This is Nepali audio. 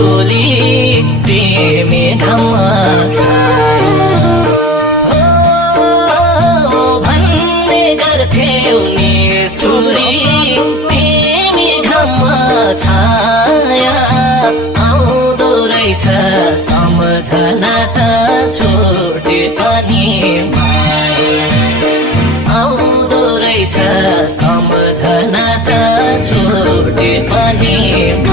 टोली तिमी घाममा छाया हो भन्ने गर्थ्यौ नि स्टोरी तिमी घाममा छाया आउँदो रहेछ सम्झना त छोटे पनि माया आउँदो रहेछ सम्झना त छोटे पनि